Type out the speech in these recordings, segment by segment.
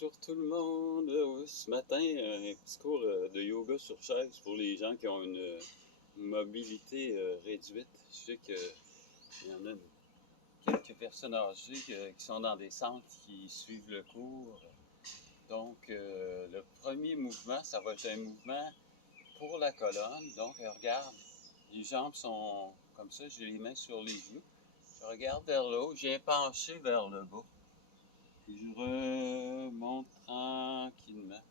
Bonjour tout le monde. Ce matin, un petit cours de yoga sur chaise pour les gens qui ont une mobilité réduite. Je sais qu'il y en a quelques personnes âgées qui sont dans des centres qui suivent le cours. Donc, le premier mouvement, ça va être un mouvement pour la colonne. Donc, regarde, les jambes sont comme ça, j'ai les mains sur les genoux. Je regarde vers le haut, je viens pencher vers le bas. Puis je remonte tranquillement.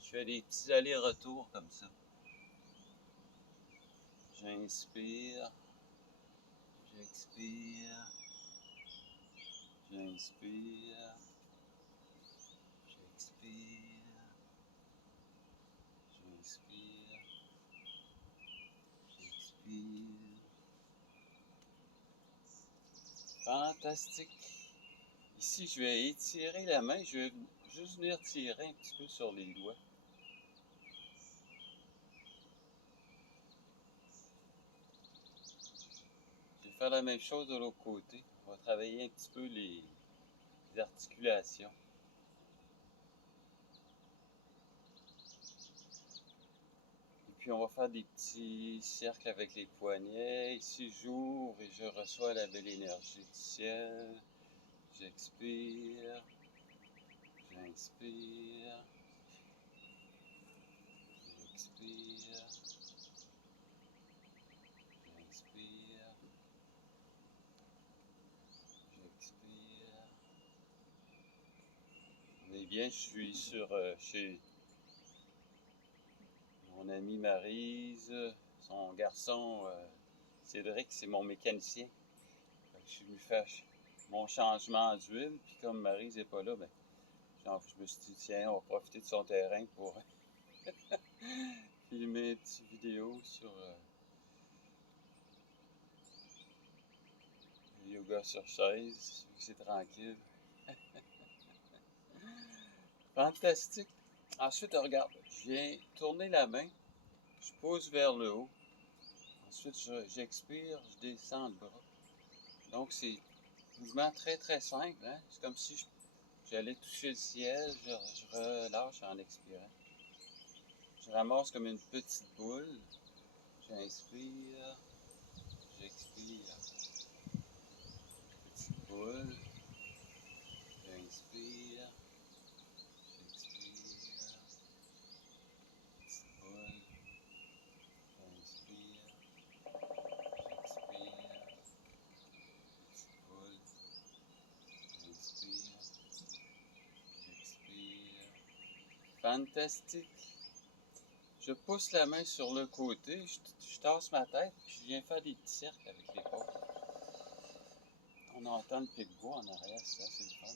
Je fais des petits allers-retours comme ça. J'inspire, j'expire, j'inspire, j'expire, j'inspire, j'expire. Fantastique. Ici, je vais étirer la main. Je vais juste venir tirer un petit peu sur les doigts. Je vais faire la même chose de l'autre côté. On va travailler un petit peu les articulations. Et puis on va faire des petits cercles avec les poignets. Ici, j'ouvre et je reçois la belle énergie du ciel. J'expire, j'inspire, j'expire, j'inspire, j'expire. On est bien, je suis chez mon amie Maryse, son garçon Cédric, c'est mon mécanicien. Je suis venu faire mon changement d'huile, puis comme Maryse n'est pas là, ben, je me suis dit, tiens, on va profiter de son terrain pour filmer une petite vidéo sur le yoga sur chaise, vu que c'est tranquille. Fantastique. Ensuite, regarde, je viens tourner la main, je pose vers le haut. Ensuite, j'expire, je descends le bras. Donc, c'est un mouvement très, très simple. Hein? C'est comme si j'allais toucher le ciel, je relâche en expirant. Je ramasse comme une petite boule. J'inspire, j'expire. Petite boule. J'inspire, j'expire. Petite boule. J'inspire, j'expire. Petite boule. J'inspire, j'expire. Fantastique. Je pousse la main sur le côté, je tasse ma tête, puis je viens faire des petits cercles avec l'épaule. On entend le pic-bois en arrière, c'est assez le fun.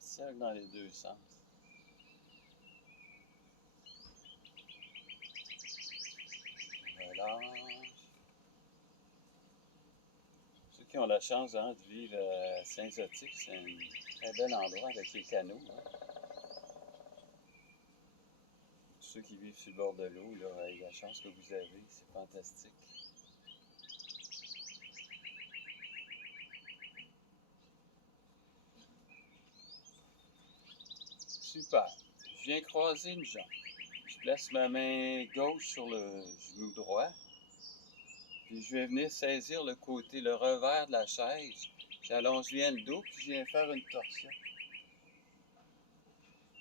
Cercle dans les deux sens. Relâche. Ceux qui ont la chance de vivre à Saint-Zotique, c'est un très bel endroit avec les canaux. Hein. Ceux qui vivent sur le bord de l'eau, là, la chance que vous avez, c'est fantastique. Super. Je viens croiser une jambe. Je place ma main gauche sur le genou droit. Puis je vais venir saisir le côté, le revers de la chaise. J'allonge bien le dos, puis je viens faire une torsion.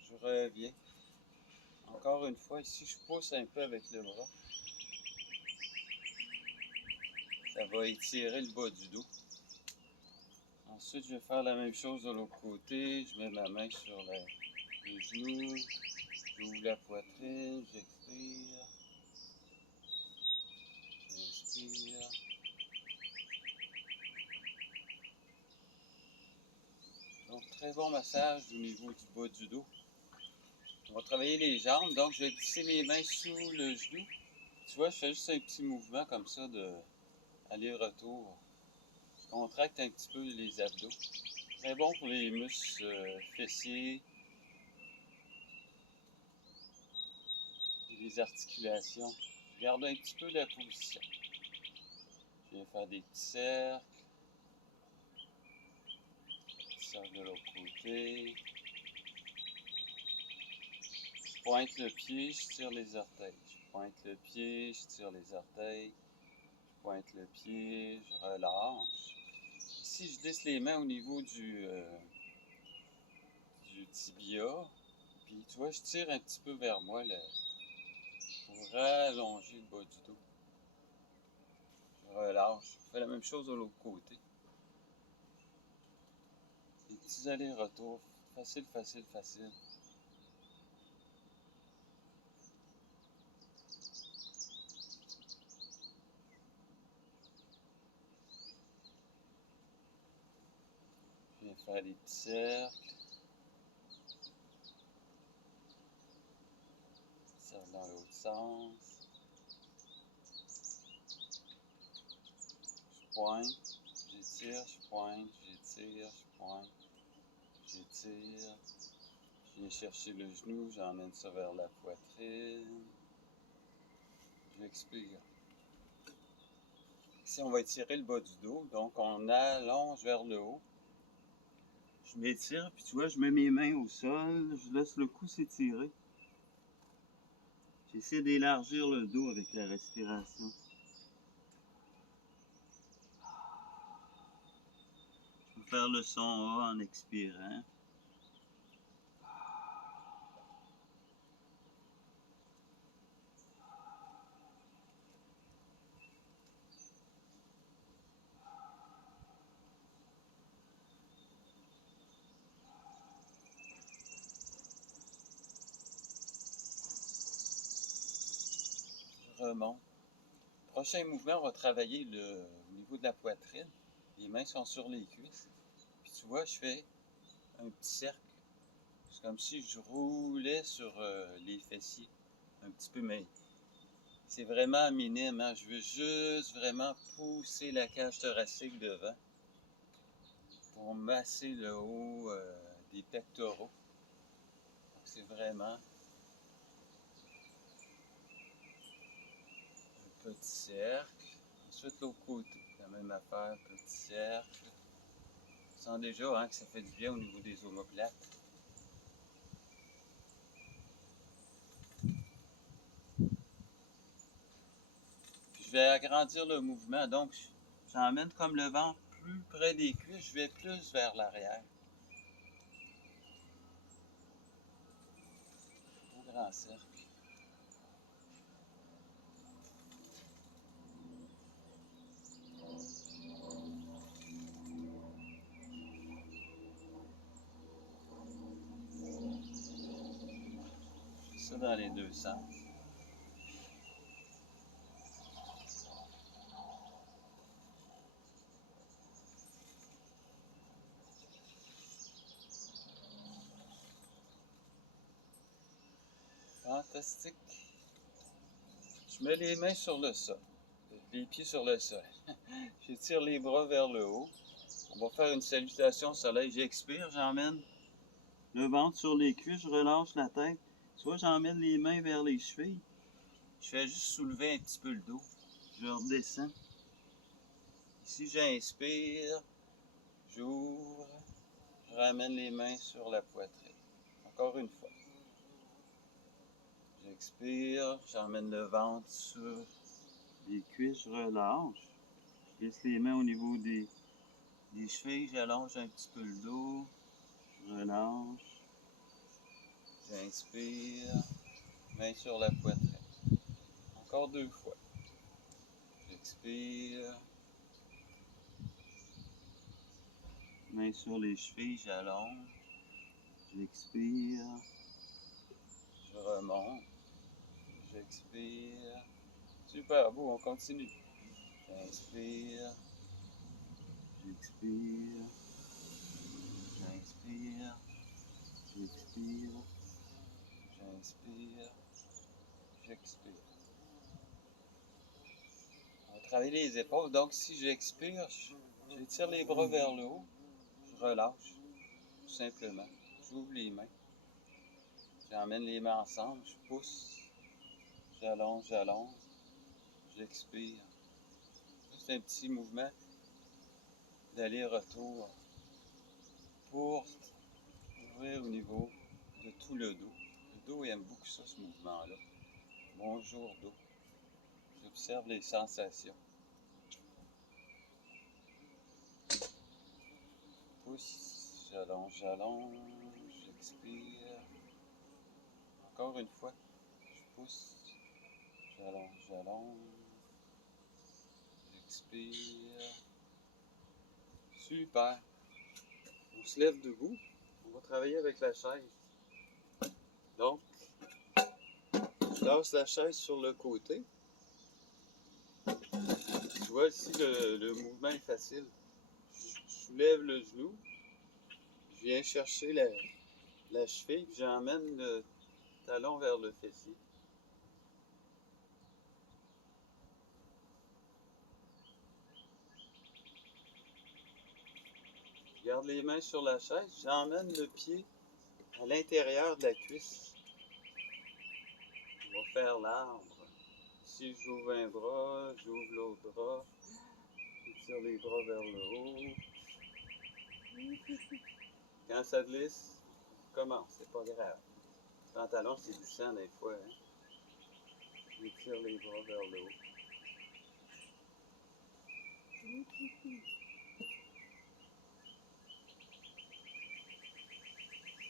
Je reviens. Encore une fois, ici, je pousse un peu avec le bras. Ça va étirer le bas du dos. Ensuite, je vais faire la même chose de l'autre côté. Je mets ma main sur les genoux. J'ouvre la poitrine. J'expire. J'inspire. Donc, très bon massage au niveau du bas du dos. On va travailler les jambes. Donc, je vais glisser mes mains sous le genou. Tu vois, je fais juste un petit mouvement comme ça de aller-retour. Je contracte un petit peu les abdos. Très bon pour les muscles fessiers et les articulations. Je garde un petit peu la position. Je viens faire des petits cercles. Cercle de l'autre côté. Je pointe le pied, je tire les orteils. Je pointe le pied, je tire les orteils. Je pointe le pied, je relâche. Ici, je glisse les mains au niveau du tibia. Puis tu vois, je tire un petit peu vers moi pour rallonger le bas du dos. Je relâche. Je fais la même chose de l'autre côté. Des petits allers-retours. Facile, facile, facile. Je viens faire des petits cercles. Cercle dans l'autre sens. Je pointe, j'étire, je pointe, j'étire, je pointe, j'étire. Je viens chercher le genou, j'emmène ça vers la poitrine. J'expire. Ici, on va étirer le bas du dos, donc on allonge vers le haut. Je m'étire, puis tu vois, je mets mes mains au sol, je laisse le cou s'étirer. J'essaie d'élargir le dos avec la respiration. Je peux faire le son A en expirant. Je remonte. Prochain mouvement, on va travailler au niveau de la poitrine. Les mains sont sur les cuisses. Puis tu vois, je fais un petit cercle. C'est comme si je roulais sur les fessiers. Un petit peu, mais c'est vraiment minime. Hein? Je veux juste vraiment pousser la cage thoracique devant pour masser le haut des pectoraux. C'est vraiment un petit cercle. Ensuite, l'autre côté, la même affaire, petit cercle. On sent déjà hein, que ça fait du bien au niveau des omoplates. Je vais agrandir le mouvement, donc j'emmène comme le ventre plus près des cuisses, je vais plus vers l'arrière. Un grand cercle. Je fais ça dans les deux sens. Fantastique. Je mets les mains sur le sol, les pieds sur le sol. J'étire les bras vers le haut. On va faire une salutation au soleil. J'expire, j'emmène le ventre sur les cuisses, je relâche la tête. Soit j'emmène les mains vers les chevilles. Je fais juste soulever un petit peu le dos. Je redescends. Ici, j'inspire, j'ouvre, je ramène les mains sur la poitrine. Encore une fois. J'expire, j'emmène le ventre sur les cuisses, je relâche. Je laisse les mains au niveau des chevilles, j'allonge un petit peu le dos, je relâche. J'inspire, main sur la poitrine. Encore deux fois. J'expire. Main sur les chevilles, j'allonge. J'expire. Je remonte. J'expire. Super beau, on continue. J'inspire. J'expire. J'inspire. J'expire. J'inspire. J'expire. On va travailler les épaules. Donc, si j'expire, j'étire les bras vers le haut. Je relâche. Tout simplement. J'ouvre les mains. J'emmène les mains ensemble. Je pousse. J'allonge, j'allonge. J'expire. fait un petit mouvement d'aller-retour pour ouvrir au niveau de tout le dos. Le dos aime beaucoup ça, ce mouvement-là. Bonjour dos. J'observe les sensations. Pousse, j'allonge, j'expire. Encore une fois, je pousse, j'allonge, j'expire. Super. On se lève debout. On va travailler avec la chaise. Donc, je tasse la chaise sur le côté. Tu vois ici, le mouvement est facile. Je soulève le genou. Je viens chercher la cheville, puis j'emmène le talon vers le fessier. Je garde les mains sur la chaise, j'emmène le pied à l'intérieur de la cuisse. On va faire l'arbre. Si j'ouvre un bras, j'ouvre l'autre bras. J'étire les bras vers le haut. Quand ça glisse, commence, c'est pas grave. Le pantalon, c'est glissant des fois. Hein? J'étire les bras vers le haut.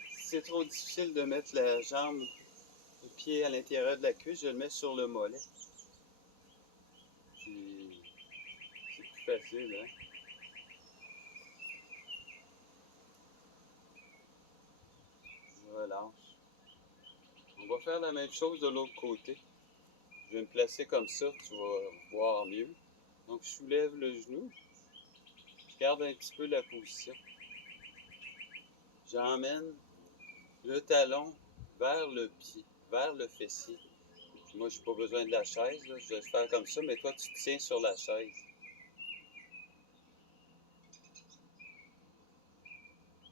Si c'est trop difficile de mettre la jambe, le pied à l'intérieur de la cuisse, je le mets sur le mollet. C'est plus facile, hein? Je relâche. On va faire la même chose de l'autre côté. Je vais me placer comme ça, tu vas voir mieux. Donc, je soulève le genou. Je garde un petit peu la position. J'emmène le talon vers le pied, vers le fessier. Moi, je n'ai pas besoin de la chaise, là. Je vais faire comme ça, mais toi, tu te tiens sur la chaise.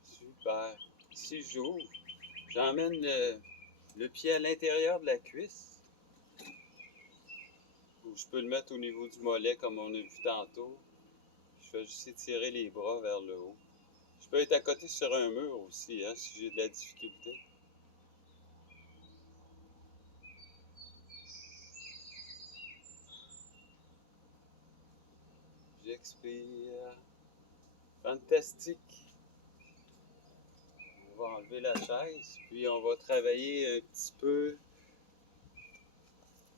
Super. Ici, j'ouvre. J'emmène le pied à l'intérieur de la cuisse. Ou je peux le mettre au niveau du mollet, comme on a vu tantôt. Je fais juste étirer les bras vers le haut. Je peux être à côté sur un mur aussi, hein, si j'ai de la difficulté. J'expire. Fantastique. On va enlever la chaise, puis on va travailler un petit peu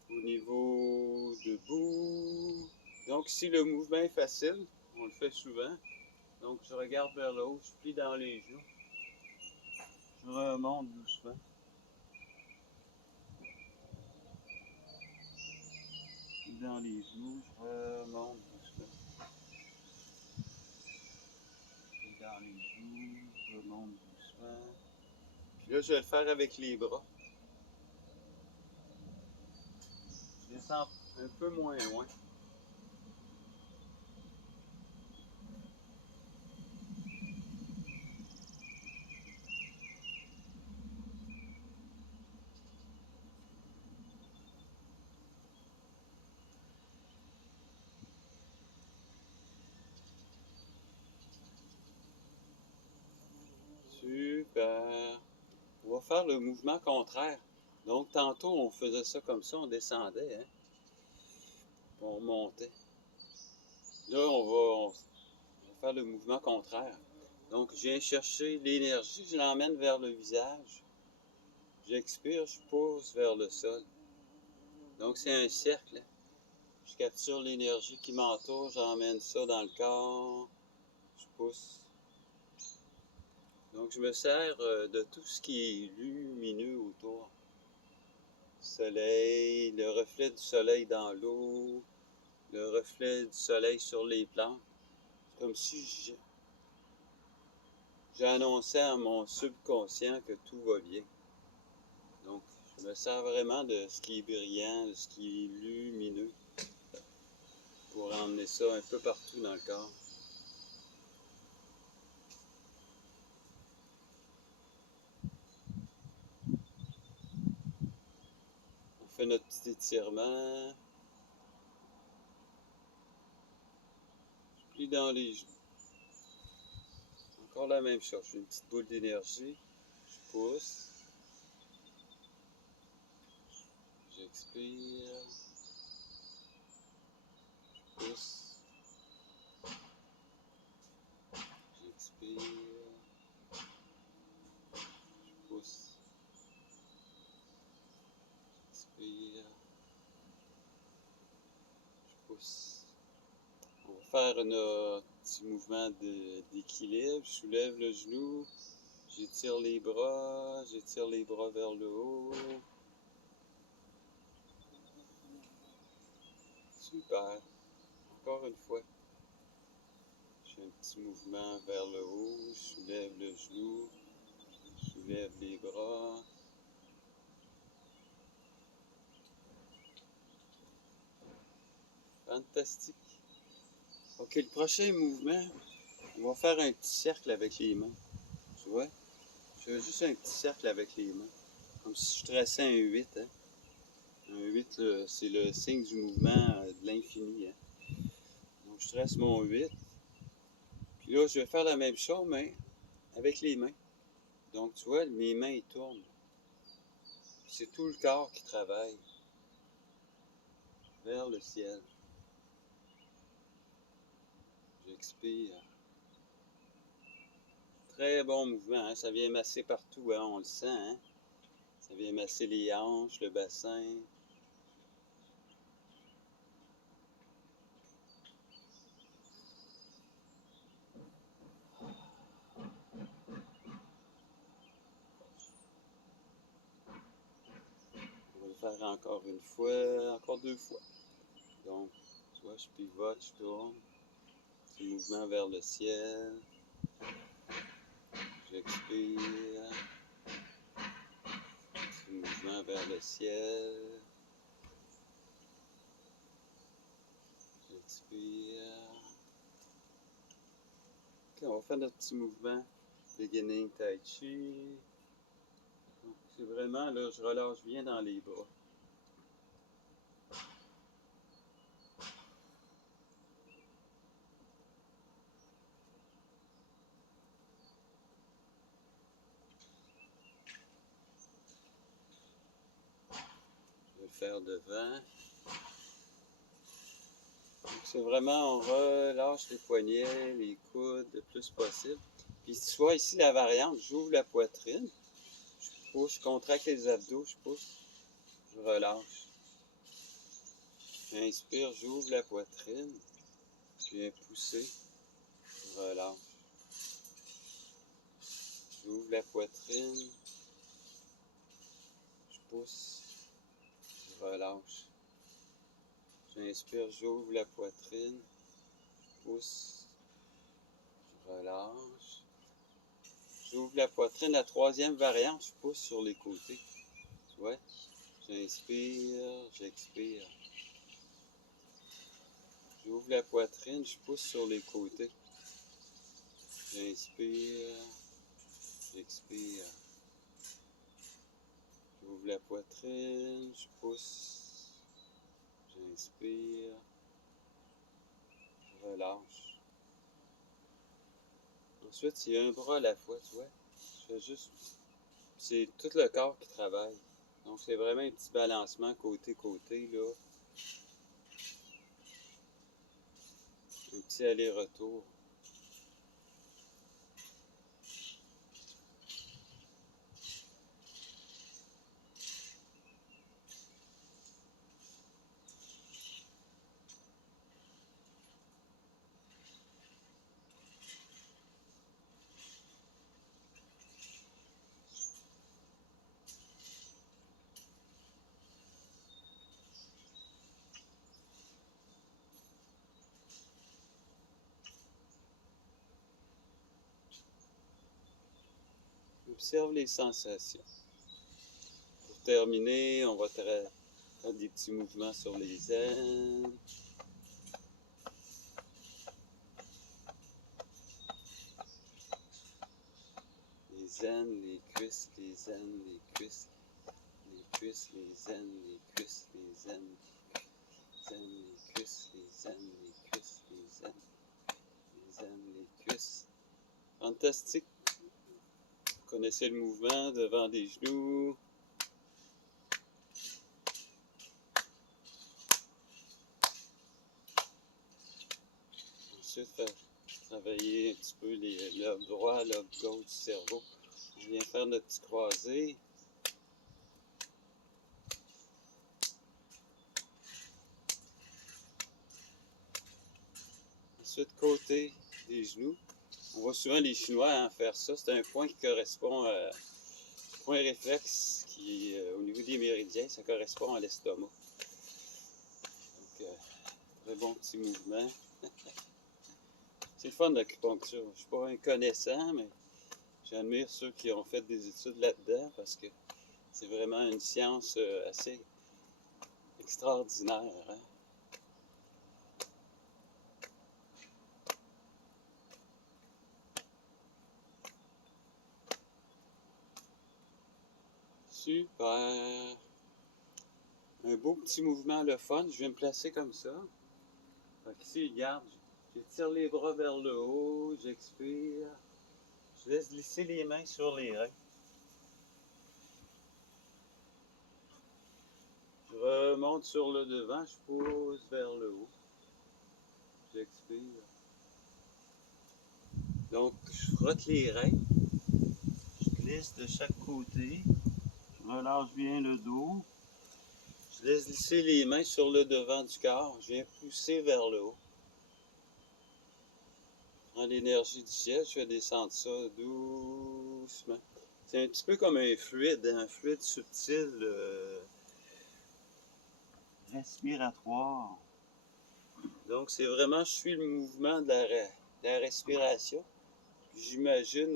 au niveau debout. Donc ici, le mouvement est facile. On le fait souvent. Donc je regarde vers le haut, je plie dans les genoux. Je remonte doucement. Je plie dans les genoux, je remonte doucement. Je plie dans les genoux, je remonte doucement. Puis là, je vais le faire avec les bras. Je descends un peu moins loin. Super. On va faire le mouvement contraire. Donc, tantôt, on faisait ça comme ça, on descendait, hein? On montait. Là, on va faire le mouvement contraire. Donc, je viens chercher l'énergie, je l'emmène vers le visage. J'expire, je pousse vers le sol. Donc, c'est un cercle. Je capture l'énergie qui m'entoure, j'emmène ça dans le corps. Je pousse. Donc, je me sers de tout ce qui est lumineux autour. Soleil, le reflet du soleil dans l'eau, le reflet du soleil sur les plantes. C'est comme si j'annonçais à mon subconscient que tout va bien. Donc, je me sers vraiment de ce qui est brillant, de ce qui est lumineux, pour emmener ça un peu partout dans le corps. On fait notre petit étirement. Puis dans les genoux. Encore la même chose. J'ai une petite boule d'énergie. Je pousse. J'expire. Je pousse. J'expire. Je pousse. J'expire. Je pousse. On va faire un petit mouvement d'équilibre. Je soulève le genou. J'étire les bras vers le haut. Super. Encore une fois. Je fais un petit mouvement vers le haut. Je soulève le genou. Je soulève les bras. Fantastique. Ok, le prochain mouvement, on va faire un petit cercle avec les mains. Tu vois? Je fais juste un petit cercle avec les mains. Comme si je traçais un 8. Hein? Un 8, c'est le signe du mouvement de l'infini. Hein? Donc, je trace mon 8. Puis là, je vais faire la même chose, mais avec les mains. Donc, tu vois, mes mains, ils tournent. C'est tout le corps qui travaille vers le ciel. J'expire. Très bon mouvement. Hein? Ça vient masser partout. Hein? On le sent. Hein? Ça vient masser les hanches, le bassin. On va le faire encore une fois, encore 2 fois. Donc, tu vois, je pivote, je tourne. Petit mouvement vers le ciel. J'expire. Petit mouvement vers le ciel. J'expire. Ok, on va faire notre petit mouvement. Beginning Tai Chi. C'est vraiment, là, je relâche bien dans les bras. Je vais le faire devant. C'est vraiment, on relâche les poignets, les coudes le plus possible. Puis tu vois ici la variante, j'ouvre la poitrine, je pousse, je contracte les abdos, je pousse, je relâche. J'inspire, j'ouvre la poitrine, je viens pousser, je relâche. J'ouvre la poitrine, je pousse, je relâche. J'inspire, j'ouvre la poitrine, je pousse, je relâche. J'ouvre la poitrine, la troisième variante, je pousse sur les côtés. Tu vois? J'inspire, j'expire. J'ouvre la poitrine, je pousse sur les côtés. J'inspire, j'expire. J'ouvre la poitrine, je pousse. J'inspire, je relâche. Ensuite, il y a un bras à la fois, tu vois. Je fais juste. C'est tout le corps qui travaille. Donc, c'est vraiment un petit balancement côté-côté, là. Un petit aller-retour. Observe les sensations. Pour terminer, on va faire des petits mouvements sur les ailes. Les aines, les cuisses, les aines, les cuisses, les cuisses, les aines, les cuisses, les aines, les aines, les cuisses, les aines, les cuisses, les aines. aiment les cuisses. Fantastique. Vous connaissez le mouvement devant des genoux. Ensuite, faire travailler un petit peu les lobes droits, lobes gauche du cerveau. On vient faire notre petit croisé. Ensuite, côté des genoux. On voit souvent les Chinois faire ça. C'est un point qui correspond à point réflexe qui, au niveau des méridiens, ça correspond à l'estomac. Donc, très bon petit mouvement. C'est le fun de l'acupuncture. Je ne suis pas un connaissant, mais j'admire ceux qui ont fait des études là-dedans parce que c'est vraiment une science assez extraordinaire. Hein? Super! Un beau petit mouvement, le fun. Je vais me placer comme ça. Donc ici, regarde, j'étire les bras vers le haut, j'expire. Je laisse glisser les mains sur les reins. Je remonte sur le devant, je pousse vers le haut. J'expire. Donc, je frotte les reins. Je glisse de chaque côté. Je relâche bien le dos. Je laisse glisser les mains sur le devant du corps. Je viens pousser vers le haut. Je prends l'énergie du ciel, je vais descendre ça doucement. C'est un petit peu comme un fluide subtil respiratoire. Donc, c'est vraiment, je suis le mouvement de la respiration. J'imagine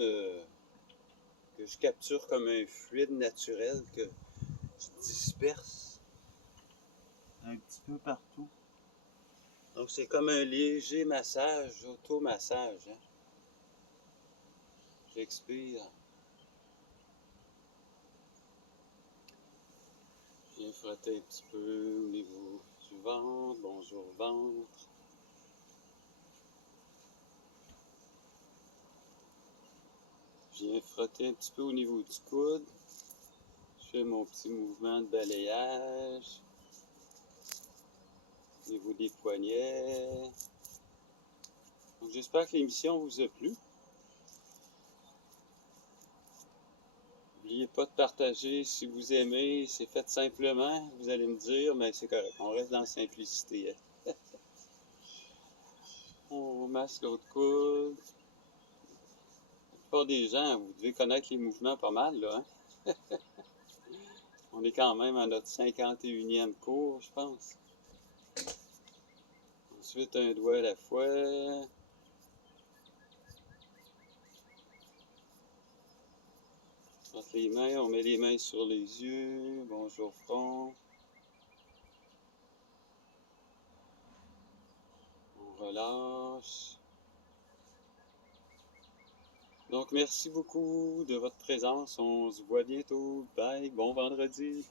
que je capture comme un fluide naturel que je disperse un petit peu partout. Donc, c'est comme un léger massage, automassage. Hein? J'expire. Je viens frotter un petit peu au niveau du ventre. Bonjour ventre. Je viens frotter un petit peu au niveau du coude. Je fais mon petit mouvement de balayage. Au niveau des poignets. Donc, j'espère que l'émission vous a plu. N'oubliez pas de partager si vous aimez. C'est fait simplement, vous allez me dire, mais c'est correct. On reste dans la simplicité. Hein? On masse l'autre coude. La plupart des gens, vous devez connaître les mouvements pas mal, là. Hein? On est quand même à notre 51e cours, je pense. Ensuite, un doigt à la fois. Entre les mains, on met les mains sur les yeux. Bonjour front. On relâche. Donc, merci beaucoup de votre présence. On se voit bientôt. Bye. Bon vendredi.